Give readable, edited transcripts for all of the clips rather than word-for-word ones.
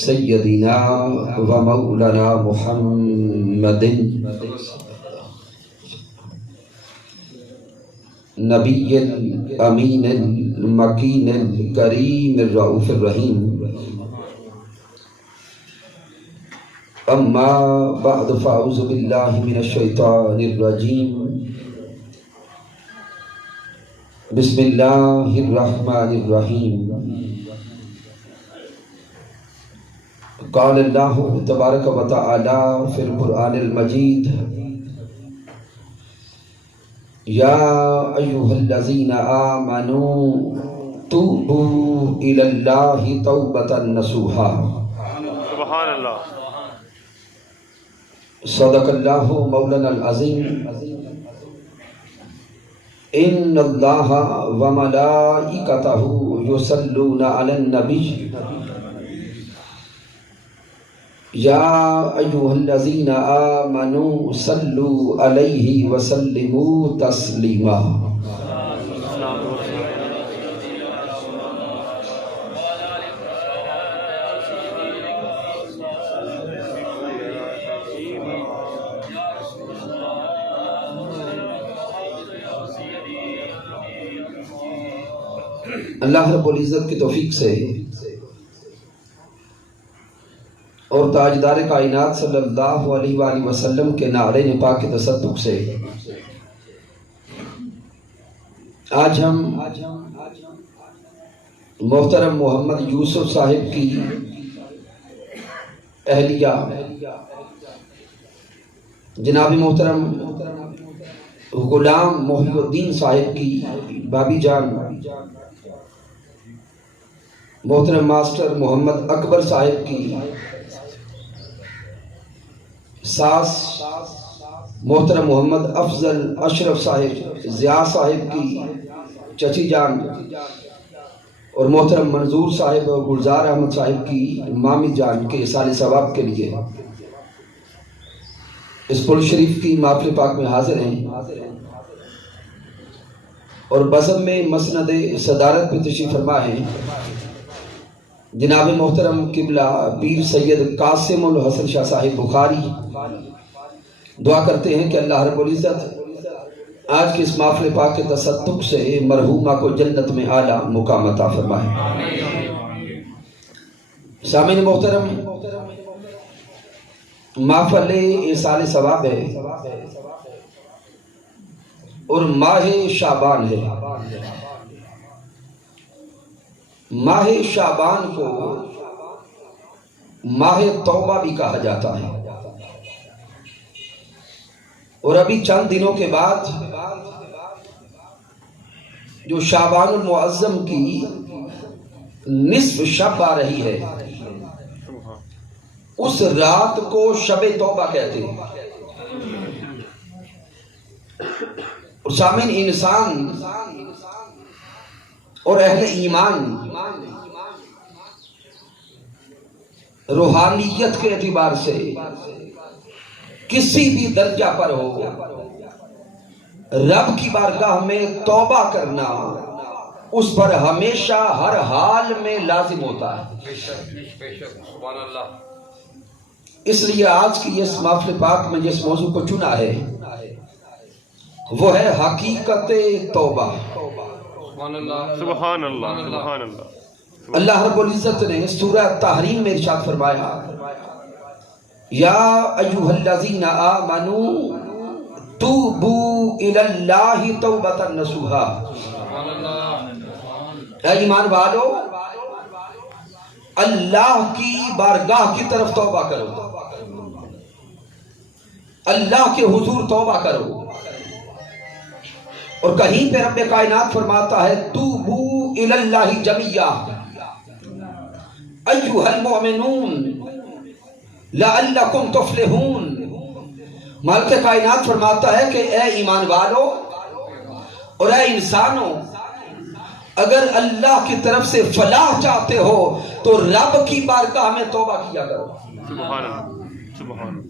سیدنا و مولانا محمد نبی الامین المکین الکریم الرؤوف الرحیم اما بعد فاعوذ باللہ من الشیطان الرجیم بسم اللہ الرحمن الرحیم قال اللہ تبارک و تعالی فی القرآن المجید یا ایہا الذین آمنوا توبوا الی اللہ توبۃ نصوحا سبحان اللہ صدق اللہ مولانا العظیم ان اللہ و ملائکتہ یصلون علی النبی یا ایہا الذین آمنوا صلوا علیہ وسلموا تسلیما اللہ رب العزت کی توفیق سے اور تاجدار کائنات صلی اللہ علیہ وآلہ وسلم کے نعرے پاک کے تصدق سے آج ہم محترم محمد یوسف صاحب کی اہلیہ جناب محترم غلام محی الدین صاحب کی بابی جان محترم ماسٹر محمد اکبر صاحب کی ساس محترم محمد افضل اشرف صاحب ضیاء صاحب کی چچی جان اور محترم منظور صاحب اور گلزار احمد صاحب کی مامی جان کے سال ثواب کے لیے اس پل شریف کی محفل پاک میں حاضر ہیں اور بزم میں مسند صدارت پہ تشریف فرما ہے جناب محترم قبلہ پیر سید قاسم الحسن شاہ صاحب بخاری دعا کرتے ہیں کہ اللہ رب العزت آج کے اس محفل پاک کے تصدق سے مرحومہ کو جنت میں اعلیٰ مقام عطا فرمائے۔ سامعین محترم، محفل ایصال ثواب ہے اور ماہ شعبان ہے۔ ماہ شعبان کو ماہ توبہ بھی کہا جاتا ہے اور ابھی چند دنوں کے بعد جو شعبان المعظم کی نصف شب آ رہی ہے اس رات کو شب توبہ کہتے ہیں۔ اور سامعین، انسان اور اہل ایمان روحانیت کے اعتبار سے کسی بھی درجہ پر ہو، رب کی بارگاہ میں توبہ کرنا اس پر ہمیشہ ہر حال میں لازم ہوتا ہے۔ اس لیے آج کی اس محفل پاک میں جس موضوع کو چنا ہے وہ ہے حقیقت توبہ۔ سبحان اللہ سبحان اللہ۔ اللہ رب العزت نے سورہ تحریم میں ارشاد فرمایا یا ایھا الذین آمنوا توبوا الی اللہ توبۃ نصوحا، اے ایمان والو اللہ کی بارگاہ کی طرف توبہ کرو، اللہ کے حضور توبہ کرو۔ اور کہیں پہ رب کائنات فرماتا ہے توبوا الی اللہ جمیعا ایھا المؤمنون لعلکم تفلحون۔ مالک کائنات فرماتا ہے کہ اے ایمان والو اور اے انسانوں، اگر اللہ کی طرف سے فلاح چاہتے ہو تو رب کی بارگاہ میں توبہ کیا کرو۔ سبحان اللہ سبحان اللہ۔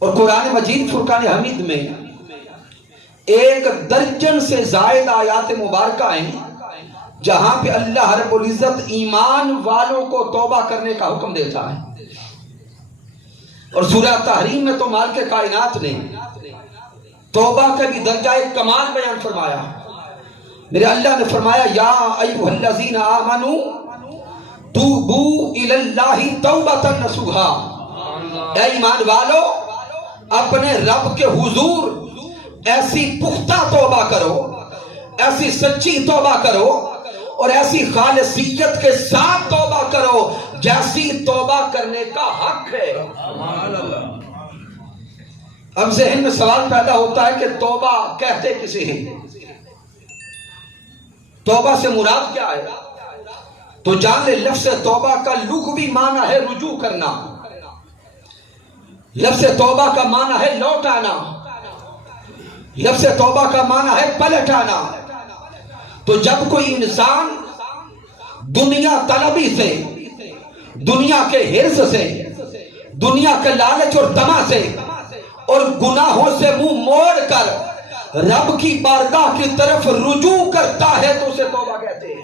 اور قرآن مجید فرقان حمید میں 1 درجن سے زائد آیات مبارکہ ہیں جہاں پہ اللہ رب العزت ایمان والوں کو توبہ کرنے کا حکم دیتا ہے. اور سورہ تحریم میں تو مالک کائنات نے توبہ کا بھی درجہ کمال بیان فرمایا. میرے اللہ نے فرمایا یا ایھا الذین آمنوا توبوا الی اللہ توبۃ نصوحا. اے ایمان والو اپنے رب کے حضور ایسی پختہ توبہ کرو, ایسی سچی توبہ کرو اور ایسی خالصیت کے ساتھ توبہ کرو جیسی توبہ کرنے کا حق ہے. اب ذہن میں سوال پیدا ہوتا ہے کہ توبہ کہتے کسے ہیں, توبہ سے مراد کیا ہے؟ تو جان لے لفظ توبہ کا لغوی معنی ہے رجوع کرنا. لفظ توبہ کا معنی ہے لوٹ آنا. لفظ توبہ کا معنی ہے پلٹ آنا. تو جب کوئی انسان دنیا طلبی سے, دنیا کے حرص سے, دنیا کے لالچ اور طمع سے اور گناہوں سے منہ موڑ کر رب کی بارگاہ کی طرف رجوع کرتا ہے تو اسے توبہ کہتے ہیں.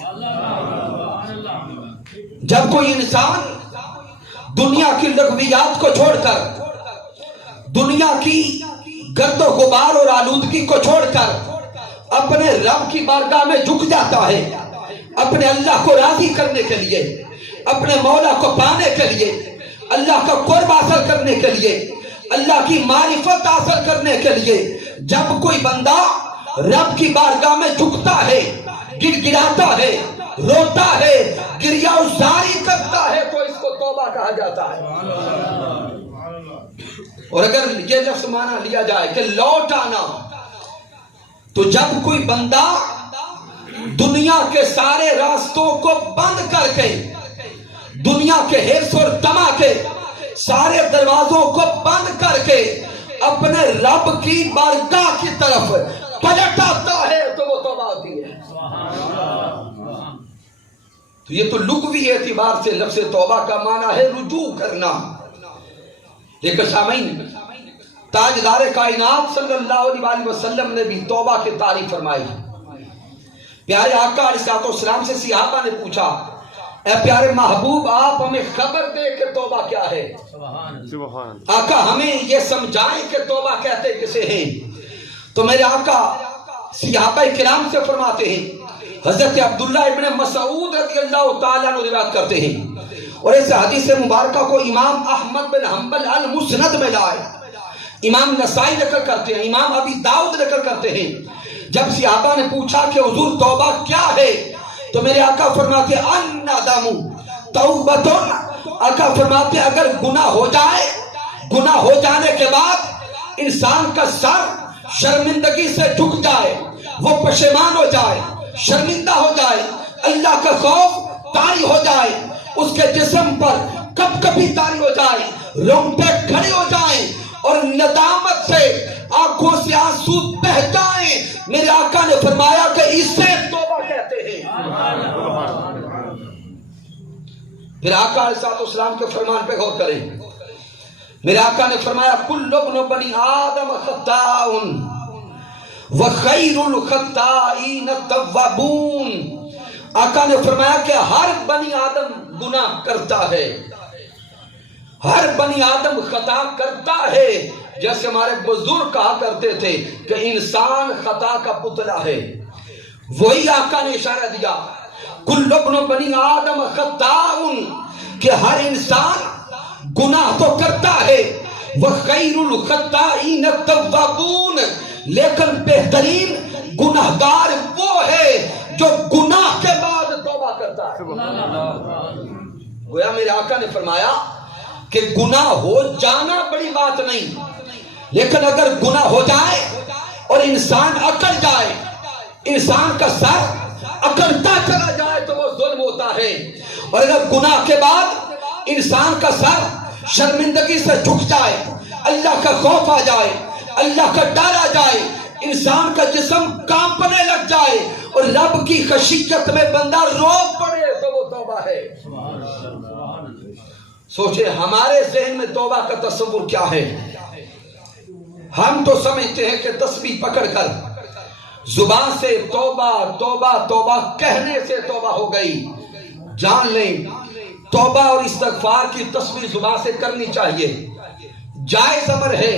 جب کوئی انسان دنیا کی لغویات کو چھوڑ کر, دنیا کی گرد و غبار اور آلودگی کو چھوڑ کر اپنے رب کی بارگاہ میں جھک جاتا ہے, اپنے اللہ کو راضی کرنے کے لیے, اپنے مولا کو پانے کے لیے, اللہ کا قرب حاصل کرنے کے لیے, اللہ کی معرفت حاصل کرنے کے لیے, جب کوئی بندہ رب کی بارگاہ میں جھکتا ہے, گر گراتا ہے, روتا ہے, گریہ ازاری کرتا ہے تو اس کو توبہ کہا جاتا ہے. اور اگر یہ لفظ معنی لیا جائے کہ لوٹ آنا, تو جب کوئی بندہ دنیا کے سارے راستوں کو بند کر کے, دنیا کے حرص اور طمع کے سارے دروازوں کو بند کر کے اپنے رب کی بارگاہ کی طرف پلٹ آتا ہے تو وہ توبہ ہوتی ہے. تو یہ تو لغوی اعتبار سے لفظ توبہ کا معنی ہے رجوع کرنا. لیکن سامعین, تاجدار کائنات صلی اللہ علیہ وسلم نے بھی توبہ کی تعریف فرمائی. پیارے آقا علیہ السلام سے صحابہ نے پوچھا, اے پیارے محبوب آپ ہمیں خبر دے کہ توبہ کیا ہے. آقا ہمیں یہ سمجھائیں کہ توبہ کہتے کسے ہیں. تو میرے آقا صحابہ کرام سے فرماتے ہیں, حضرت عبداللہ ابن مسعود رضی اللہ تعالیٰ عنہ روایت کرتے ہیں, اور اس حدیث مبارکہ کو امام احمد بن حنبل المسند میں لائے, امام نسائی نقل کرتے ہیں, امام ابی داؤد نقل کرتے ہیں. جب صحابہ نے پوچھا کہ حضور توبہ کیا ہے تو میرے آقا فرماتے الندم توبۃ. آقا فرماتے اگر گناہ ہو جائے, گناہ ہو جانے کے بعد انسان کا سر شرمندگی سے جھک جائے, وہ پشیمان ہو جائے, شرمندہ ہو جائے, اللہ کا خوف طاری ہو جائے, اس کے جسم پر کپ کپی طاری ہو جائے, رونگٹے کھڑے ہو جائیں اور ندامت سے آنکھوں سے آنسو بہہ جائیں, میرے آقا نے فرمایا کہ اسے توبہ کہتے ہیں. پھر آقا علیہ السلام کے فرمان پہ غور کریں. میرے آقا نے فرمایا کل ابن بنی آدم خطاء وخیر الخطائین التوابون. آقا نے فرمایا کہ ہر بنی آدم گناہ کرتا ہے, ہر بنی آدم خطا کرتا ہے. جیسے ہمارے بزرگ کہا کرتے تھے کہ انسان خطا کا پتلا ہے, وہی آقا نے اشارہ دیا کل ابن بنی آدم خطاء, کہ ہر انسان گناہ تو کرتا ہے, وخیر الخطائین التوابون, لیکن بہترین گناہگار وہ ہے جو گناہ کے بعد توبہ کرتا ہے. گویا میرے آقا نے فرمایا کہ گناہ ہو جانا بڑی بات نہیں, لیکن اگر گناہ ہو جائے اور انسان اکڑ جائے, انسان کا سر اکڑتا چلا جائے تو وہ ظلم ہوتا ہے. اور اگر گناہ کے بعد انسان کا سر شرمندگی سے جھک جائے, اللہ کا خوف آ جائے, اللہ کا ڈر آ جائے, انسان کا جسم کانپنے لگ جائے اور رب کی خشیت میں بندہ رو پڑے تو وہ توبہ ہے. سوچے ہمارے ذہن میں توبہ کا تصور کیا ہے. ہم تو سمجھتے ہیں کہ تسبیح پکڑ کر زبان سے توبہ توبہ توبہ کہنے سے توبہ ہو گئی. جان لیں توبہ اور استغفار کی تسبیح زبان سے کرنی چاہیے، جائز امر ہے،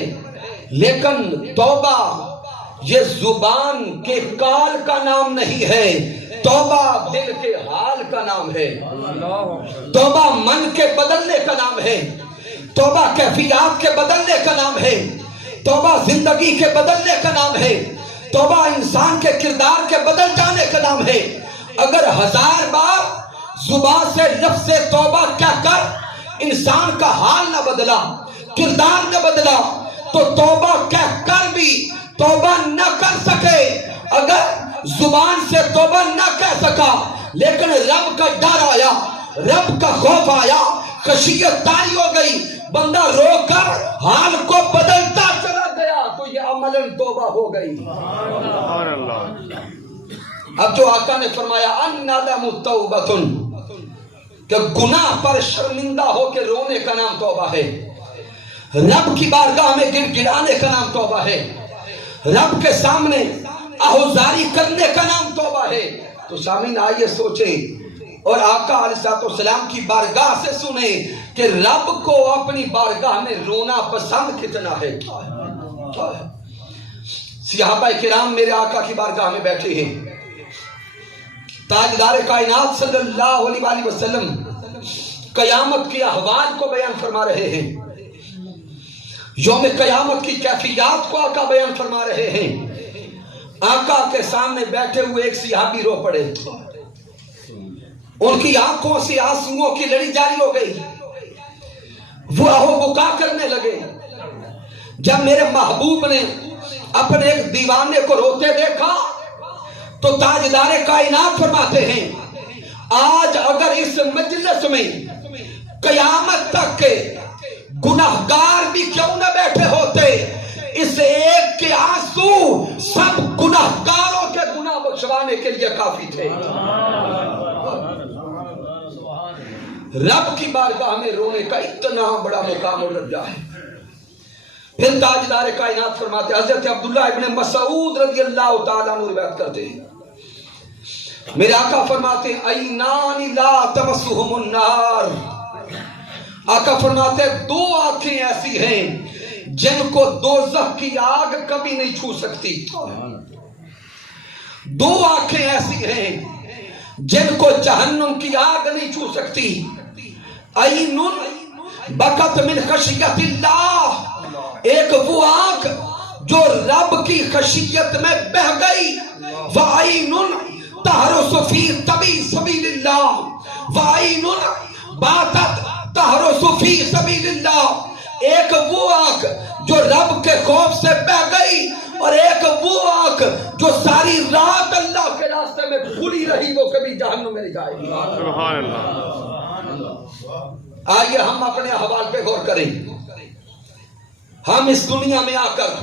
لیکن توبہ یہ زبان کے کال کا نام نہیں ہے، توبہ دل کے حال کا نام ہے، توبہ من کے بدلنے کا نام ہے، توبہ کیفیات کے بدلنے کا نام ہے، توبہ زندگی کے بدلنے کا نام ہے، توبہ انسان کے کردار کے بدل جانے کا نام ہے. اگر 1000 بار زبان سے لفظ توبہ کہہ کر انسان کا حال نہ بدلا، کردار نہ بدلا، تو توبہ کہہ کر بھی توبہ نہ کر سکے. اگر زبان سے توبہ نہ کہہ سکا لیکن رب کا ڈر آیا، رب کا خوف آیا، خشیت طاری ہو گئی، بندہ رو کر حال کو بدلتا چلا گیا، تو یہ عملاً توبہ ہو گئی. سبحان اللہ. اب جو آقا نے فرمایا الندم توبۃ، کہ گناہ پر شرمندہ ہو کے رونے کا نام توبہ ہے، رب کی بارگاہ میں گڑ گڑانے کا نام توبہ ہے، رب کے سامنے آہوزاری کرنے کا نام توبہ ہے. تو سامعین آئیے سوچیں اور آقا علیہ السلام کی بارگاہ سے سنیں کہ رب کو اپنی بارگاہ میں رونا پسند کتنا ہے. صحابہ کرام میرے آقا کی بارگاہ میں بیٹھے ہیں، تاجدار کائنات صلی اللہ علیہ وآلہ وسلم قیامت کی احوال کو بیان فرما رہے ہیں، یوم قیامت کی کیفیات کو آقا بیان فرما رہے ہیں. آقا کے سامنے بیٹھے ہوئے ایک صحابی رو پڑے، ان کی آنکھوں سے آنسوؤں کی لڑی جاری ہو گئی، وہ آہو بکا کرنے لگے. جب میرے محبوب نے اپنے ایک دیوانے کو روتے دیکھا تو تاجدار کائنات فرماتے ہیں آج اگر اس مجلس میں قیامت تک کے گناہگار بھی کیوں نہ بیٹھے ہوتے، اس ایک کے آنسو سب گناہگاروں کے گناہ بخشوانے کے لیے کافی تھے. رب کی بارگاہ میں رونے کا اتنا بڑا مقام اور درجہ ہے. پھر تاجدار کائنات فرماتے حضرت عبداللہ ابن مسعود رضی اللہ تعالیٰ عنہ روایت کرتے ہیں، میرے آقا فرماتے ہیں عینان لا تمسہم النار، آقا فرماتے ہیں 2 آنکھیں ایسی ہیں جن کو دوزخ کی آگ کبھی نہیں چھو سکتی. 2 آنکھیں ایسی ہیں جن کو جہنم کی آگ نہیں چھو سکتی. عین بکت من خشیت اللہ، ایک وہ آنکھ جو رب کی خشیت میں بہ گئی، وعین تحرس فی سبیل اللہ، وعین باتت تحرس فی سبیل اللہ. ایک وہ آنکھ جو رب کے خوف سے بہ گئی اور ایک وہ آنکھ جو ساری رات اللہ کے راستے میں کھلی رہی، وہ کبھی جہنم میں نہیں جائے گی. سبحان اللہ. آئیے ہم اپنے احوال پہ غور کریں. ہم اس دنیا میں آ کر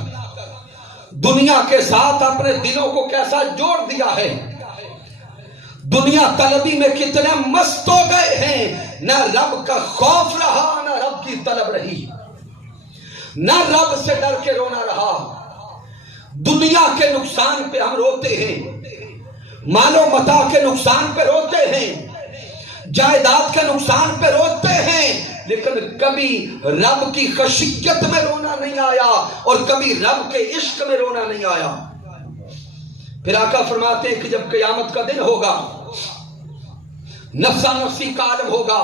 دنیا کے ساتھ اپنے دلوں کو کیسا جوڑ دیا ہے، دنیا طلبی میں کتنے مست ہو گئے ہیں. نہ رب کا خوف رہا، نہ رب کی طلب رہی، نہ رب سے ڈر کے رونا رہا. دنیا کے نقصان پہ ہم روتے ہیں، مال و متاع کے نقصان پہ روتے ہیں، جائیداد کے نقصان پہ روتے ہیں، لیکن کبھی رب کی خشیت میں رونا نہیں آیا اور کبھی رب کے عشق میں رونا نہیں آیا. پھر آقا فرماتے ہیں کہ جب قیامت کا دن ہوگا، نفسا نفسی کا عالم ہوگا،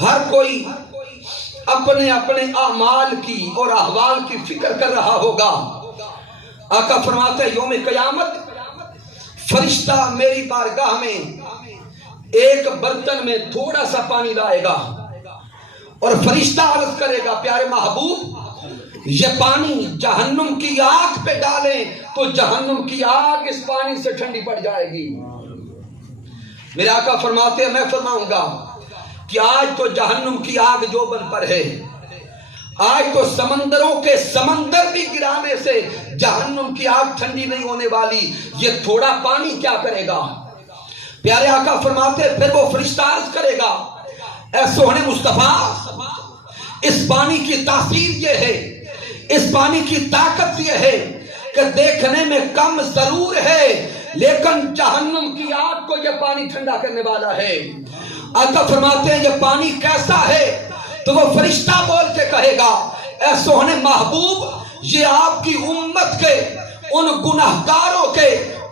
ہر کوئی اپنے اپنے اعمال کی اور احوال کی فکر کر رہا ہوگا. آقا فرماتے ہیں یوم قیامت فرشتہ میری بارگاہ میں ایک برتن میں تھوڑا سا پانی لائے گا اور فرشتہ عرض کرے گا پیارے محبوب یہ پانی جہنم کی آگ پہ ڈالیں تو جہنم کی آگ اس پانی سے ٹھنڈی پڑ جائے گی. میرے آقا فرماتے ہیں میں فرماؤں گا کہ آج تو جہنم کی آگ جوبن پر ہے، آج تو سمندروں کے سمندر بھی گرانے سے جہنم کی آگ ٹھنڈی نہیں ہونے والی، یہ تھوڑا پانی کیا کرے گا. پیارے آقا فرماتے پھر وہ فرشتہ عرض کرے گا اے سوہنے مصطفیٰ اس پانی کی تاثیر یہ ہے، اس پانی کی طاقت یہ ہے، کہ دیکھنے میں کم ضرور ہے لیکن جہنم کی آگ کو یہ پانی ٹھنڈا کرنے والا ہے۔ آقا فرماتے ہیں یہ پانی کیسا ہے؟ تو وہ فرشتہ بول کے کہے گا اے سوہنے محبوب یہ آپ کی امت کے ان گناہگاروں کے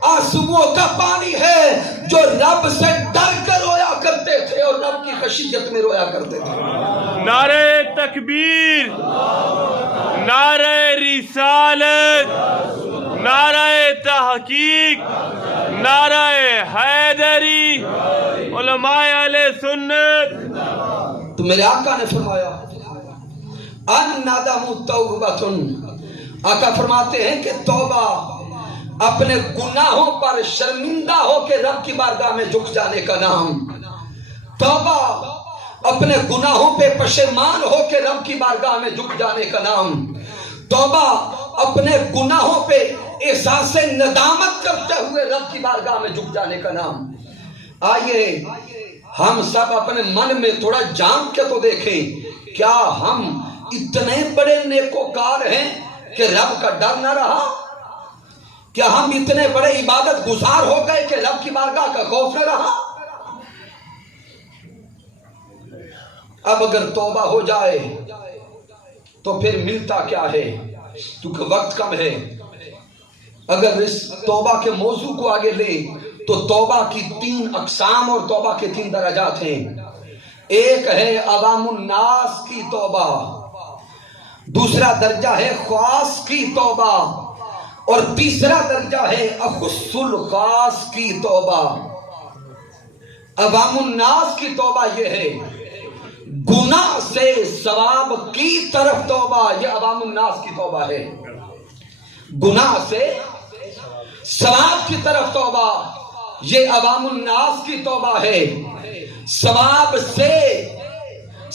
آنسوؤں کا پانی ہے جو رب سے ڈر کر رویا کرتے تھے اور رب کی خشیت میں رویا کرتے تھے۔ نعرہ تکبیر، نعرہ رسالت، نعرہ تحقیق، نعرہ حیدری، علماء اہل سنت۔ تو میرے آقا نے فرمایا الندم توبۃ، آقا فرماتے ہیں کہ توبہ اپنے گناہوں پر شرمندہ ہو کے رب کی بارگاہ میں جھک جانے کا نام، توبہ اپنے گناہوں پہ پشیمان ہو کے رب کی بارگاہ میں جھک جانے کا نام، توبہ اپنے گناہوں پہ احساس ندامت کرتے ہوئے رب کی بارگاہ میں جھک جانے کا نام۔ آئیے ہم سب اپنے من میں تھوڑا جان کے تو دیکھیں، کیا ہم اتنے بڑے نیکوکار ہیں کہ رب کا ڈر نہ رہا؟ کیا ہم اتنے بڑے عبادت گزار ہو گئے کہ رب کی بارگاہ کا خوف نہ رہا؟ اب اگر توبہ ہو جائے تو پھر ملتا کیا ہے؟ کیونکہ وقت کم ہے۔ اگر اس توبہ کے موضوع کو آگے لیں تو توبہ کی 3 اقسام اور توبہ کے 3 درجات ہیں۔ ایک ہے عوام الناس کی توبہ، دوسرا درجہ ہے خاص کی توبہ، اور تیسرا درجہ ہے اخص الخاص کی توبہ۔ عوام الناس کی توبہ یہ ہے گناہ سے ثواب کی طرف توبہ، یہ عوام الناس کی توبہ ہے۔ گناہ سے ثواب کی طرف توبہ یہ عوام الناس کی توبہ ہے۔ ثواب سے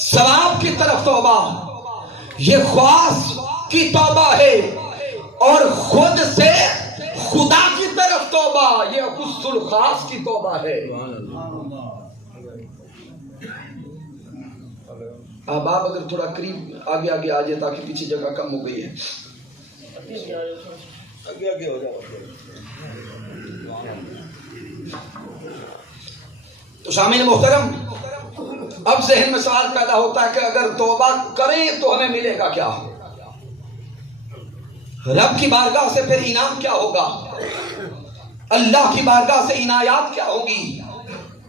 ثواب کی طرف توبہ یہ خاص کی توبہ ہے، اور خود سے خدا کی طرف توبہ یہ اخص الخاص کی توبہ ہے۔ اب آپ اگر تھوڑا قریب آگے آگے آ جائے تاکہ پیچھے جگہ کم ہو گئی ہے، آگے ہو جاؤ۔ تو سامعین محترم، اب ذہن میں سوال پیدا ہوتا ہے کہ اگر توبہ کریں تو ہمیں ملے گا کیا؟ رب کی بارگاہ سے پھر انعام کیا ہوگا؟ اللہ کی بارگاہ سے عنایات کیا ہوگی؟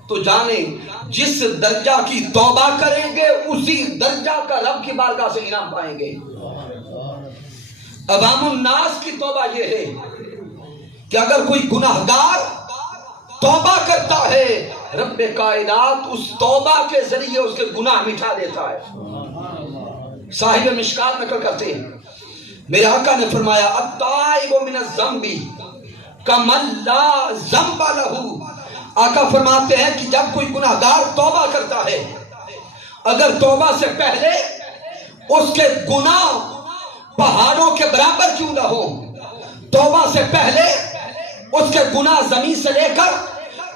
تو جانیں جس درجہ کی توبہ کریں گے اسی درجہ کا رب کی بارگاہ سے انعام پائیں گے۔ عوام الناس کی توبہ یہ ہے کہ اگر کوئی گناہگار توبہ کرتا ہے رب کائنات اس توبہ کے ذریعے اس کے گناہ مٹا دیتا ہے۔ صاحب مشکات نقل کرتے ہیں میرے آقا نے فرمایا التائب من الذنب کمن لا ذنب لہ۔ آقا فرماتے ہیں کہ جب کوئی گناہگار توبہ کرتا ہے، اگر توبہ سے پہلے اس کے گناہ پہاڑوں کے برابر کیوں نہ ہو، توبہ سے پہلے اس کے گناہ زمین سے لے کر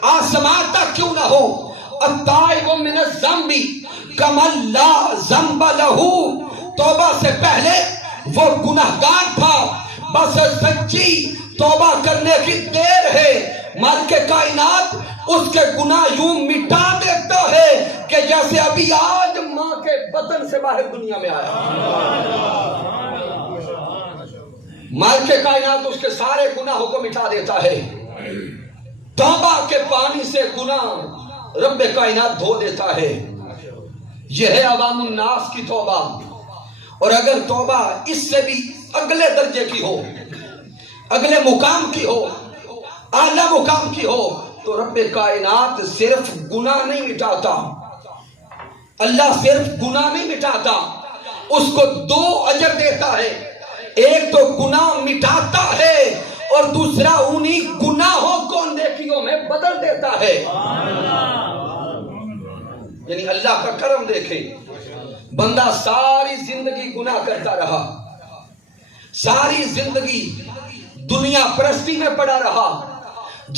آسمان تک کیوں نہ ہو، التائب من الذنب کمن لا ذنب لہ، توبہ سے پہلے وہ گناہگار تھا، بس سچی توبہ کرنے کی دیر ہے، مالک کائنات اس کے گناہ یوں مٹا دیتا ہے کہ جیسے ابھی آج ماں کے بطن سے باہر دنیا میں آیا۔ مالک کائنات اس کے سارے گناہوں کو مٹا دیتا ہے، توبہ کے پانی سے گناہ رب کائنات دھو دیتا ہے۔ یہ ہے عوام الناس کی توبہ۔ اور اگر توبہ اس سے بھی اگلے درجے کی ہو، اگلے مقام کی ہو، اعلیٰ مقام کی ہو، تو رب کائنات صرف گناہ نہیں مٹاتا، اللہ صرف گناہ نہیں مٹاتا، اس کو 2 اجر دیتا ہے۔ ایک تو گناہ مٹاتا ہے اور دوسرا انہی گناہوں کو نیکیوں میں بدل دیتا ہے۔ یعنی اللہ کا کرم دیکھیں، بندہ ساری زندگی گناہ کرتا رہا، ساری زندگی دنیا پرستی میں پڑا رہا،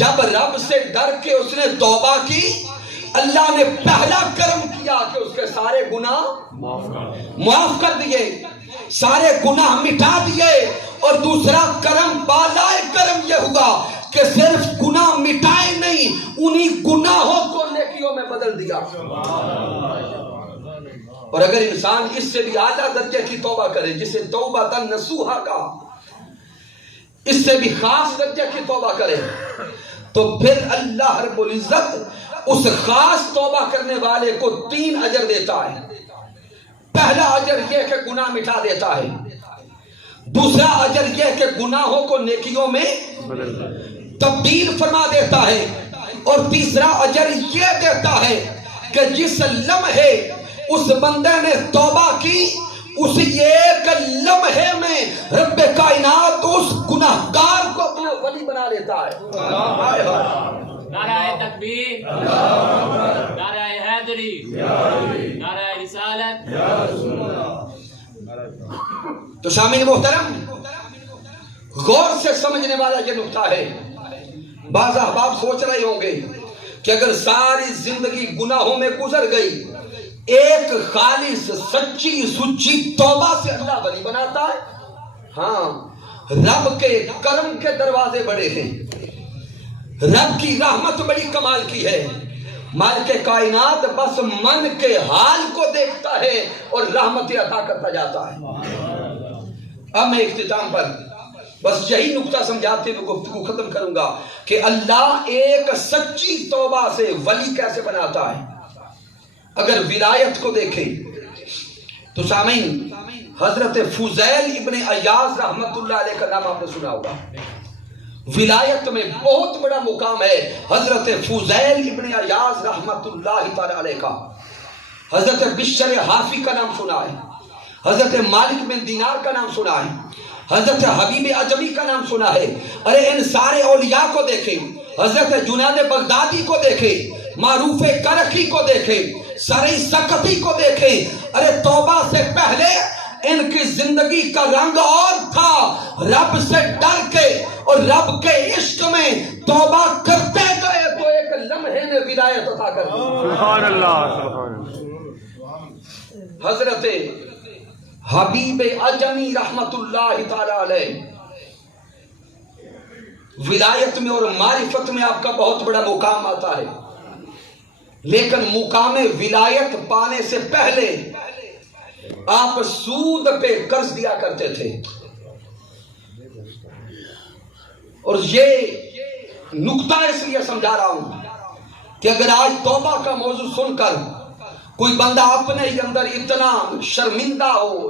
جب رب سے ڈر کے اس نے توبہ کی، اللہ نے پہلا کرم کیا کہ اس کے سارے گناہ معاف کر دیے، سارے گناہ مٹا دیے، اور دوسرا کرم بالائے کرم یہ ہوا کہ صرف گناہ مٹائے نہیں، انہی گناہوں کو نیکیوں میں بدل دیا۔ اور اگر انسان اس سے بھی اعلیٰ درجے کی توبہ کرے، جسے توبہ نصوحہ کا، اس سے بھی خاص درجے کی توبہ کرے، تو پھر اللہ رب العزت اس خاص توبہ کرنے والے کو 3 اجر دیتا ہے۔ پہلا اجر یہ کہ گناہ مٹا دیتا ہے، دوسرا اجر یہ کہ گناہوں کو نیکیوں میں تبدیل فرما دیتا ہے، اور تیسرا اجر یہ دیتا ہے کہ جس لمحے اس بندے نے توبہ کی، اس ایک لمحے میں رب کائنات اس گناہگار کو اپنا ولی بنا لیتا ہے۔ نعرہ تکبیر، نعرہ حیدری، نعرہ رسالت۔ تو سامعین محترم، غور سے سمجھنے والا یہ نقطہ ہے۔ بعض احباب سوچ رہے ہوں گے کہ اگر ساری زندگی گناہوں میں گزر گئی، ایک خالص سچی سچی توبہ سے اللہ ولی بناتا ہے؟ ہاں، رب کے کرم کے دروازے بڑے ہیں، رب کی رحمت بڑی کمال کی ہے۔ مالک کائنات بس من کے حال کو دیکھتا ہے اور رحمت عطا کرتا جاتا ہے۔ اب میں اختتام پر بس یہی نقطہ سمجھاتے ہوئے گفتگو ختم کروں گا کہ اللہ ایک سچی توبہ سے ولی کیسے بناتا ہے۔ اگر ولایت کو دیکھیں تو سامعین، حضرت فضیل ابن عیاض رحمت اللہ علیہ کا نام آپ نے سنا ہوگا۔ ولایت میں بہت بڑا مقام ہے حضرت فضیل ابن عیاض رحمت اللہ تعالی علیہ کا۔ حضرت بشر حافی کا نام سنا ہے، حضرت مالک بن دینار کا نام سنا ہے، حضرت حبیب عجمی کا نام سنا ہے۔ ارے ان سارے اولیاء کو دیکھیں، حضرت جنید بغدادی کو دیکھیں، معروف کرخی کو دیکھیں، سری سکتی کو دیکھیں۔ ارے توبہ سے پہلے ان کی زندگی کا رنگ اور تھا، رب سے ڈر کے اور رب کے عشق میں توبہ کرتے گئے تو ایک لمحے نے ولایت عطا کر دی۔ سبحان اللہ، سبحان اللہ۔ حضرت حبیب عجمی رحمت اللہ تعالی علیہ، ولایت میں اور معرفت میں آپ کا بہت بڑا مقام آتا ہے، لیکن مقام ولایت پانے سے پہلے آپ سود پہ قرض دیا کرتے تھے۔ اور یہ نقطہ اس لیے سمجھا رہا ہوں کہ اگر آج توبہ کا موضوع سن کر کوئی بندہ اپنے ہی اندر اتنا شرمندہ ہو،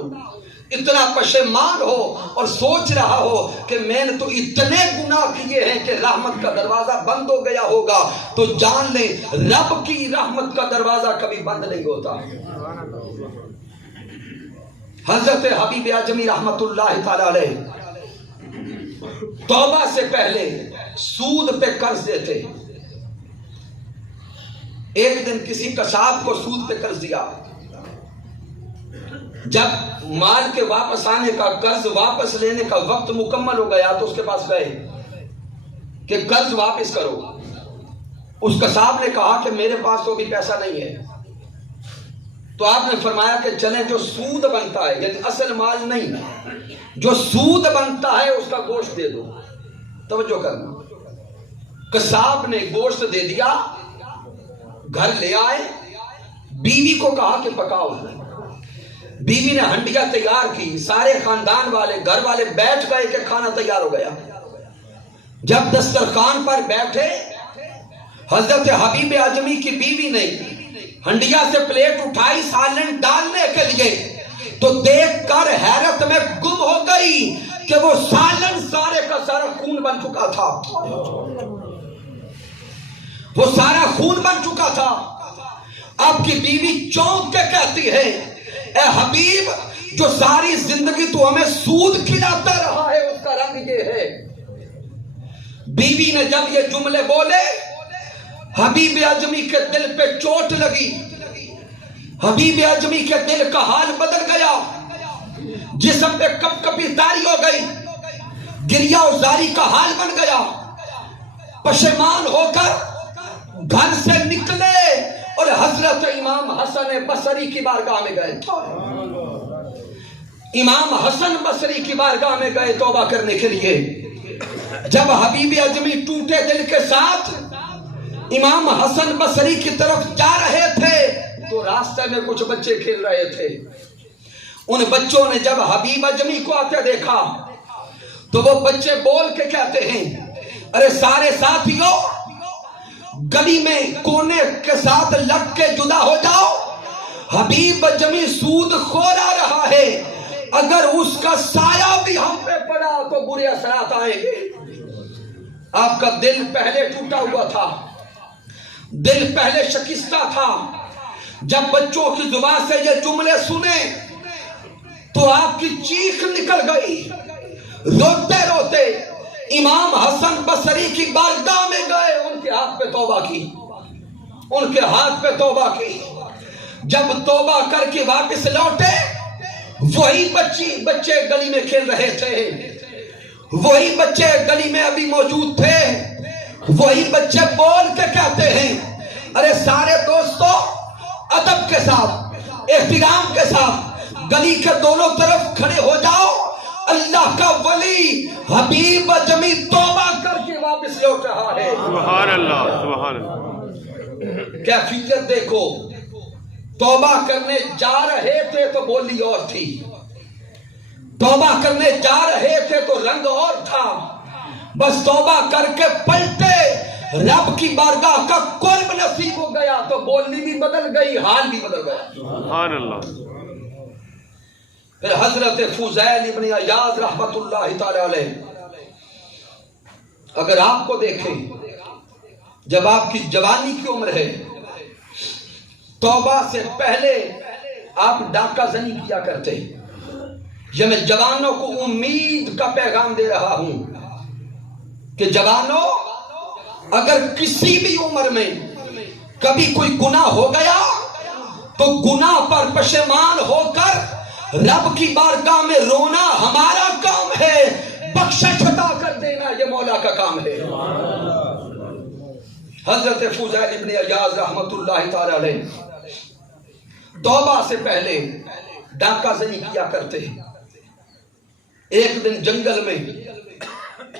اتنا پشیمان ہو اور سوچ رہا ہو کہ میں نے تو اتنے گناہ کیے ہیں کہ رحمت کا دروازہ بند ہو گیا ہوگا، تو جان لیں رب کی رحمت کا دروازہ کبھی بند نہیں ہوتا۔ حضرت حبیب اعظمی رحمت اللہ تعالی علیہ توبہ سے پہلے سود پہ قرض دیتے۔ ایک دن کسی قصاب کو سود پہ قرض دیا، جب مال کے واپس آنے کا، قرض واپس لینے کا وقت مکمل ہو گیا تو اس کے پاس گئے کہ قرض واپس کرو۔ اس قصاب نے کہا کہ میرے پاس تو بھی پیسہ نہیں ہے۔ تو آپ نے فرمایا کہ چلیں جو سود بنتا ہے، یعنی اصل مال نہیں، جو سود بنتا ہے اس کا گوشت دے دو۔ توجہ کرنا، قصاب نے گوشت دے دیا، گھر لے آئے، بیوی کو کہا کہ پکاؤ۔ بیوی نے ہنڈیاں تیار کی، سارے خاندان والے، گھر والے بیٹھ گئے کہ کھانا تیار ہو گیا۔ جب دسترخوان پر بیٹھے، حضرت حبیب اعظمی کی بیوی نے ہنڈیا سے پلیٹ اٹھائی سالن ڈالنے کے لیے، تو دیکھ کر حیرت میں گم ہو گئی کہ وہ سالن سارے کا سارا خون بن چکا تھا، وہ سارا خون بن چکا تھا۔ آپ کی بیوی چونک کے کہتی ہے، اے حبیب، جو ساری زندگی تو ہمیں سود کھلاتا رہا ہے اس کا رنگ یہ ہے۔ بیوی نے جب یہ جملے بولے، حبیب اعظمی کے دل پہ چوٹ لگی، حبیب اعظمی کے دل کا حال بدل گیا، جسم پہ کپ کپی تاری ہو گئی، گریہ و زاری کا حال بن گیا۔ پشیمان ہو کر گھر سے نکلے اور حضرت امام حسن بصری کی بارگاہ میں گئے۔ امام حسن بصری کی بارگاہ میں گئے توبہ کرنے کے لیے. جب حبیب اجمی ٹوٹے دل کے ساتھ امام حسن بصری کی طرف جا رہے تھے تو راستے میں کچھ بچے کھیل رہے تھے. ان بچوں نے جب حبیب اجمی کو آتے دیکھا تو وہ بچے بول کے کہتے ہیں ارے سارے ساتھیوں گلی میں کونے کے ساتھ لگ کے جدا ہو جاؤ. حبیب اجمی سود خور آ رہا ہے, اگر اس کا سایہ بھی ہم پہ پڑا تو برے اثرات آئیں گے. آپ کا دل پہلے ٹوٹا ہوا تھا, دل پہلے شکستہ تھا. جب بچوں کی زبان سے یہ جملے سنے تو آپ کی چیخ نکل گئی. روتے روتے امام حسن بصری کی بارگاہ میں گئے, ان کے ہاتھ پہ توبہ کی, ان کے ہاتھ پہ توبہ کی. جب توبہ کر کے واپس لوٹے وہی بچے گلی میں کھیل رہے تھے, وہی بچے گلی میں ابھی موجود تھے. وہی بچے بول کے کہتے ہیں ارے سارے دوستوں ادب کے ساتھ احترام کے ساتھ گلی کے دونوں طرف کھڑے ہو جاؤ, اللہ کا ولی حبیب اجمی توبہ کر کے واپس لوٹ رہا ہے. سبحان اللہ, سبحان اللہ. کیفیت دیکھو, توبہ کرنے جا رہے تھے تو بولی اور تھی, توبہ کرنے جا رہے تھے تو رنگ اور تھا, بس توبہ کر کے پلٹے رب کی بارگاہ کا قرب نصیب ہو گیا تو بولی بھی بدل گئی, حال بھی بدل گیا. سبحان اللہ. پھر حضرت فضیل ابن عیاض رحمت اللہ تعالی علیہ, اگر آپ کو دیکھیں جب آپ کی جوانی کی عمر ہے, توبہ سے پہلے آپ ڈاکہ زنی کیا کرتے. یہ میں جوانوں کو امید کا پیغام دے رہا ہوں کہ جوانوں اگر کسی بھی عمر میں کبھی کوئی گناہ ہو گیا تو گناہ پر پشیمان ہو کر رب کی بارگاہ میں رونا ہمارا کام ہے, بخشش عطا کر دینا یہ مولا کا کام ہے. حضرت فضیل ابن عیاض رحمت اللہ تعالی علیہ توبہ سے پہلے ڈاکہ زنی کیا کرتے. ایک دن جنگل میں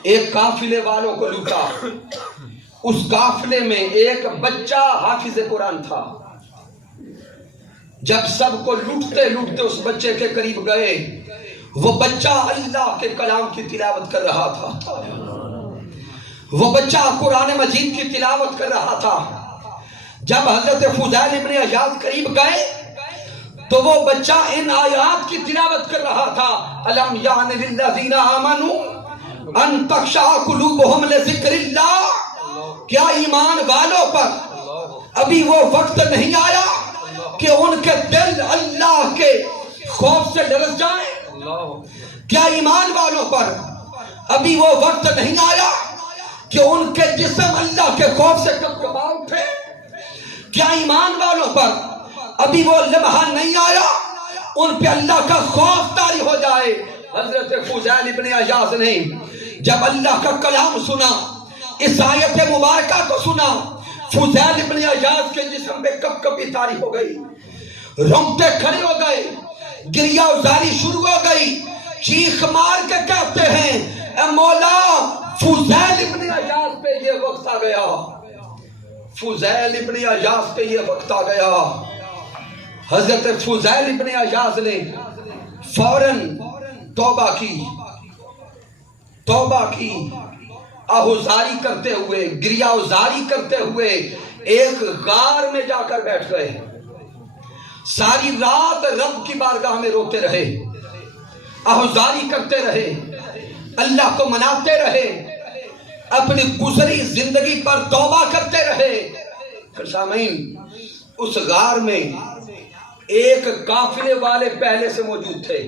ایک قافلے والوں کو لوٹا. اس قافلے میں ایک بچہ حافظ قرآن تھا. جب سب کو لوٹتے لوٹتے اس بچے کے قریب گئے, وہ بچہ اللہ کے کلام کی تلاوت کر رہا تھا, وہ بچہ قرآن مجید کی تلاوت کر رہا تھا. جب حضرت فضیل ابن عیاض قریب گئے تو وہ بچہ ان آیات کی تلاوت کر رہا تھا. الم یعن للذین آمنوا ان تخشع قلوبہم لذکر اللہ, کیا ایمان والوں پر ابھی وہ وقت نہیں آیا کہ ان کے دل اللہ کے خوف سے ڈر جائیں؟ کیا ایمان والوں پر ابھی وہ وقت نہیں آیا کہ ان کے جسم اللہ کے خوف سے کپکپا اٹھے؟ کیا ایمان والوں پر ابھی وہ لمحہ نہیں آیا ان پہ اللہ کا خوف طاری ہو جائے؟ حضرت فضیل ابن عیاض نے جب اللہ کا کلام سنا, اس آیت مبارکہ کو سنا, فضیل ابن عیاض کے جسم میں کپکپی طاری ہو گئی, رونگٹے کھڑے ہو گئے, گریہ ازاری شروع ہو گئی. چیخ مار کے کہتے ہیں اے مولا فضیل ابن عیاض پہ یہ وقت آ گیا, فضیل ابن عیاض پہ یہ وقت آ گیا. حضرت فضیل ابن عیاض نے فوراً توبہ کی, آہوزاری کرتے ہوئے, گریہ ازاری کرتے ہوئے ایک غار میں جا کر بیٹھ گئے. ساری رات رب کی بارگاہ میں روتے رہے, آہوزاری کرتے رہے, اللہ کو مناتے رہے, اپنی گزری زندگی پر توبہ کرتے رہے. پھر سامعین, اس غار میں ایک قافلے والے پہلے سے موجود تھے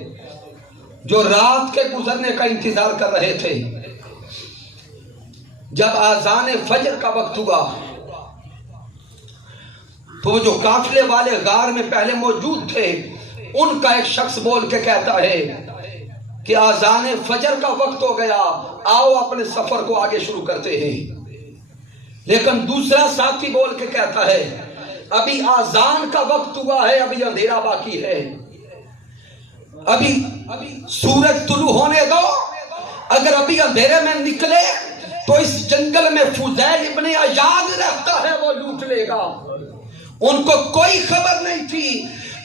جو رات کے گزرنے کا انتظار کر رہے تھے. جب آذان فجر کا وقت ہوا تو جو قافلے والے غار میں پہلے موجود تھے ان کا ایک شخص بول کے کہتا ہے کہ آذان فجر کا وقت ہو گیا, آؤ اپنے سفر کو آگے شروع کرتے ہیں. لیکن دوسرا ساتھی بول کے کہتا ہے ابھی آذان کا وقت ہوا ہے, ابھی اندھیرا باقی ہے, ابھی سورج طلوع ہونے دو، اگر ابھی اندھیرے میں نکلے تو اس جنگل میں فضیل ابن عیاض رہتا ہے، وہ لوٹ لے گا۔ ان کو کوئی خبر نہیں تھی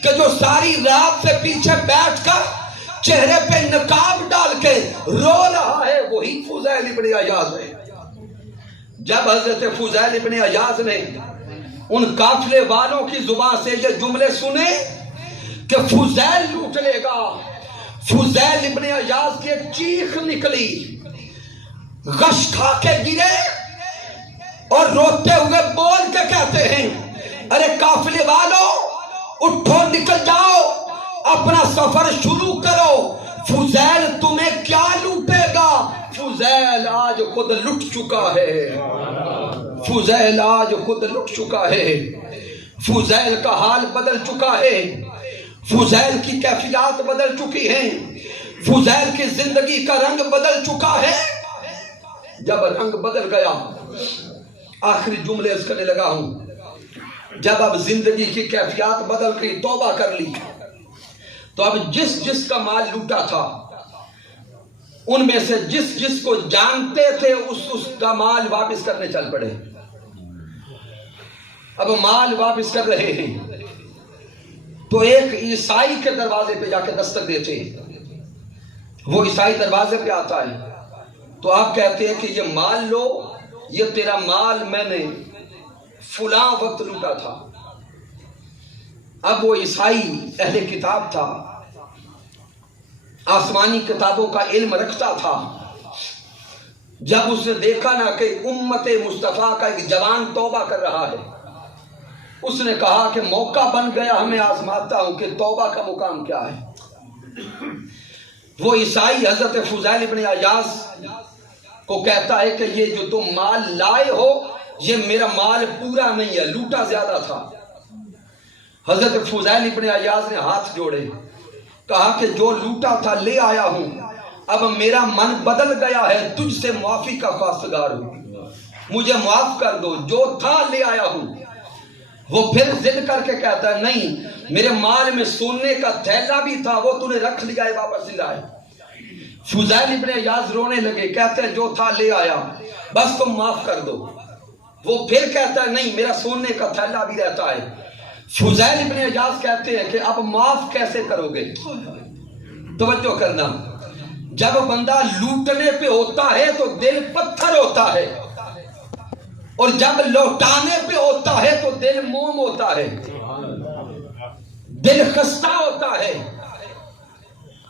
کہ جو ساری رات سے پیچھے بیٹھ کر چہرے پہ نقاب ڈال کے رو رہا ہے وہی فضیل ابن عیاض ہے۔ جب حضرت فضیل ابن عیاض نے ان قافلے والوں کی زبان سے یہ جملے سنے کہ فضیل لوٹ لے گا، فضیل ابن عیاض کی ایک چیخ نکلی، غش کھا کے گرے اور روتے ہوئے بول کے کہتے ہیں ارے قافلے والوں اٹھو، نکل جاؤ، اپنا سفر شروع کرو، فضیل تمہیں کیا لوٹے گا، فضیل آج خود لٹ چکا ہے، فضیل آج خود لٹ چکا ہے، فضیل کا حال بدل چکا ہے، فضیل کی کیفیات بدل چکی ہیں، فضیل کی زندگی کا رنگ بدل چکا ہے۔ جب رنگ بدل گیا، آخری جملے اس کرنے لگا ہوں، جب اب زندگی کی کیفیات بدل گئی، توبہ کر لی، تو اب جس کا مال لوٹا تھا ان میں سے جس کو جانتے تھے اس کا مال واپس کرنے چل پڑے۔ اب مال واپس کر رہے ہیں تو ایک عیسائی کے دروازے پہ جا کے دستک دیتے، وہ عیسائی دروازے پہ آتا ہے تو آپ کہتے ہیں کہ یہ مال لو، یہ تیرا مال میں نے فلاں وقت لوٹا تھا۔ اب وہ عیسائی اہل کتاب تھا، آسمانی کتابوں کا علم رکھتا تھا، جب اس نے دیکھا نا کہ امت مصطفیٰ کا ایک جوان توبہ کر رہا ہے، اس نے کہا کہ موقع بن گیا، ہمیں آزماتا ہوں کہ توبہ کا مقام کیا ہے۔ وہ عیسائی حضرت فضیل ابن عیاض کو کہتا ہے کہ یہ جو تم مال لائے ہو یہ میرا مال پورا نہیں ہے، لوٹا زیادہ تھا۔ حضرت فضیل ابن عیاض نے ہاتھ جوڑے، کہا کہ جو لوٹا تھا لے آیا ہوں، اب میرا من بدل گیا ہے، تجھ سے معافی کا خواستگار ہوں، مجھے معاف کر دو، جو تھا لے آیا ہوں۔ وہ پھر ضد کر کے کہتا ہے نہیں، میرے مال میں سونے کا تھیلا بھی تھا، وہ تو نے رکھ لیا ہے، واپس نہیں لائے۔ فضیل ابن عیاض رونے لگے، کہتے ہیں جو تھا لے آیا، بس تم معاف کر دو۔ وہ پھر کہتا ہے نہیں، میرا سونے کا تھیلا بھی رہتا ہے۔ فضیل ابن عیاض کہتے ہیں کہ اب معاف کیسے کرو گے؟ توجہ کرنا، جب بندہ لوٹنے پہ ہوتا ہے تو دل پتھر ہوتا ہے، اور جب لوٹانے پہ ہوتا ہے تو دل موم ہوتا ہے، دل خستہ ہوتا ہے۔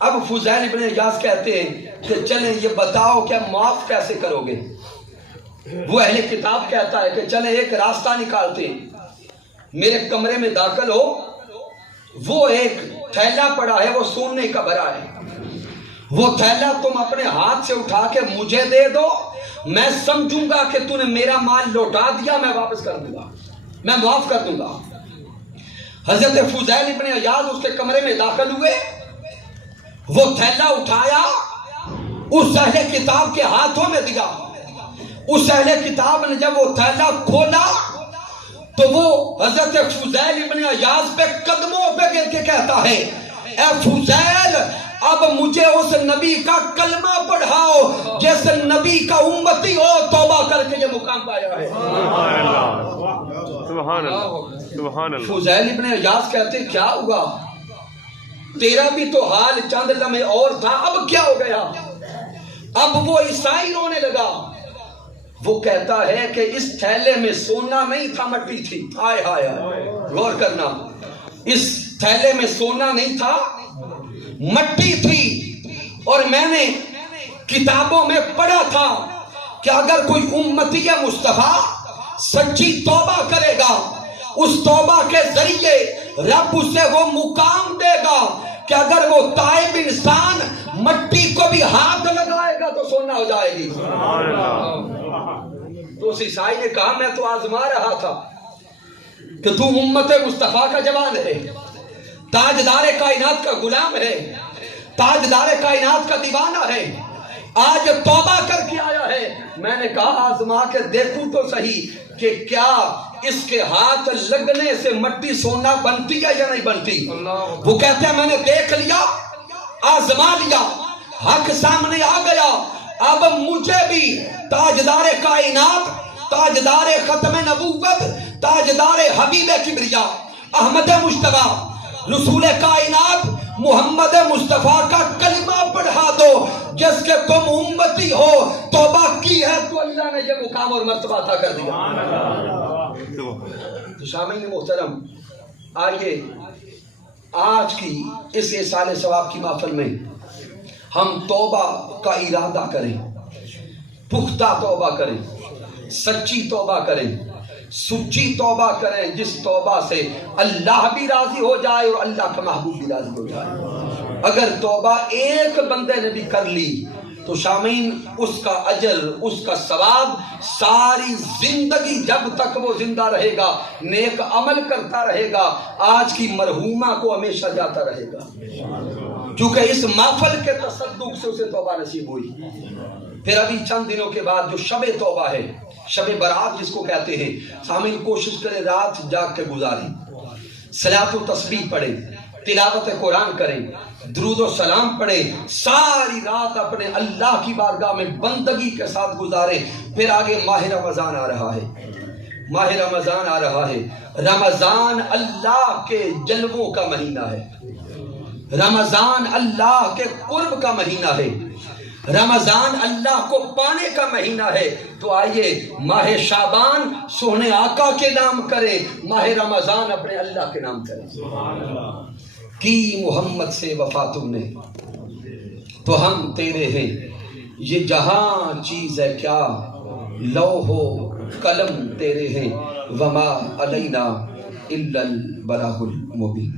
اب فضیل ابن عیاض کہتے ہیں کہ چلیں یہ بتاؤ کہ معاف کیسے کرو گے؟ وہ اہل کتاب کہتا ہے کہ چلیں ایک راستہ نکالتے ہیں، میرے کمرے میں داخل ہو، وہ ایک تھیلا پڑا ہے، وہ سونے کا بھرا ہے، وہ تھیلا تم اپنے ہاتھ سے اٹھا کے مجھے دے دو، میں سمجھوں گا کہ تو نے میرا مال لوٹا دیا، میں واپس کر دوں گا، میں معاف کر دوں گا۔ حضرت فضیل ابن عیاض اس کے کمرے میں داخل ہوئے، وہ تھیلا اٹھایا، اس اہل کتاب کے ہاتھوں میں دیا۔ اس اہل کتاب نے جب وہ تھیلا کھولا تو وہ حضرت فضیل ابن عیاض پہ قدموں پہ گر کے کہتا ہے اے فضیل، اب مجھے اس نبی کا کلمہ پڑھاؤ جس نبی کا امتی ہو توبہ کر کے یہ مقام پایا ہے۔ سبحان اللہ، سبحان اللہ، سبحان اللہ۔ فضیل ابن عیاض کہتے کیا ہوا؟ تیرا بھی تو حال چند لمحے اور تھا، اب کیا ہو گیا؟ اب وہ عیسائی رونے لگا، وہ کہتا ہے کہ اس تھیلے میں سونا نہیں تھا، مٹی تھی۔ آئے ہائے غور کرنا، اس تھیلے میں سونا نہیں تھا، مٹی تھی، اور میں نے کتابوں میں پڑھا تھا کہ اگر کوئی امتی مصطفیٰ سچی توبہ کرے گا، اس توبہ کے ذریعے رب اسے وہ مقام دے گا کہ اگر وہ تائب انسان مٹی کو بھی ہاتھ لگائے گا تو سونا ہو جائے گی۔ تو اس عیسائی نے کہا میں تو آزما رہا تھا کہ تو امت مصطفیٰ کا جوان ہے، تاجدار کائنات کا غلام ہے، تاجدار کائنات کا دیوانہ ہے، آج توبہ کر کے آیا ہے۔ میں نے کہا آزما کے دیکھوں تو صحیح کہ کیا اس کے ہاتھ لگنے سے مٹی سونا بنتی ہے یا نہیں بنتی۔ وہ کہتے ہیں میں نے دیکھ لیا آزما لیا، حق سامنے آ گیا، اب مجھے بھی تاجدار کائنات، تاجدار ختم نبوت، تاجدار حبیب کبریا احمد مجتبی رسول کائنات محمد مصطفیٰ کا کلمہ پڑھا دو جس کے تم امتی ہو، توبہ کی ہے تو اللہ نے یہ مقام اور مرتبہ عطا کر دیا۔ تو سامعین محترم، آئیے آج کی اس احسان ثواب کی محفل میں ہم توبہ کا ارادہ کریں، پختہ توبہ کریں، سچی توبہ کریں، سچی توبہ کریں، جس توبہ سے اللہ بھی راضی ہو جائے اور اللہ کا محبوب بھی راضی ہو جائے۔ اگر توبہ ایک بندے نے بھی کر لی تو سامعین اس کا اجر، اس کا ثواب ساری زندگی جب تک وہ زندہ رہے گا، نیک عمل کرتا رہے گا، آج کی مرحومہ کو ہمیشہ جاتا رہے گا، کیونکہ اس محفل کے تصدق سے اسے توبہ نصیب ہوئی۔ پھر ابھی چند دنوں کے بعد جو شب توبہ ہے، شب برات جس کو کہتے ہیں، سامعین کوشش کریں رات جاگ کے گزاریں، صلاۃ و تسبیح پڑھیں، تلاوت قرآن کریں، درود و سلام پڑھیں، ساری رات اپنے اللہ کی بارگاہ میں بندگی کے ساتھ گزاریں۔ پھر آگے ماہ رمضان آ رہا ہے، ماہ رمضان آ رہا ہے۔ رمضان اللہ کے جلووں کا مہینہ ہے، رمضان اللہ کے قرب کا مہینہ ہے، رمضان اللہ کو پانے کا مہینہ ہے۔ تو آئیے ماہ شعبان سونے آقا کے نام کریں، ماہ رمضان اپنے اللہ کے نام کریں۔ کی محمد سے وفا تم نے تو ہم تیرے ہیں، یہ جہاں چیز ہے کیا، لوح و قلم تیرے ہیں، وما علینا الا البلاغ المبین۔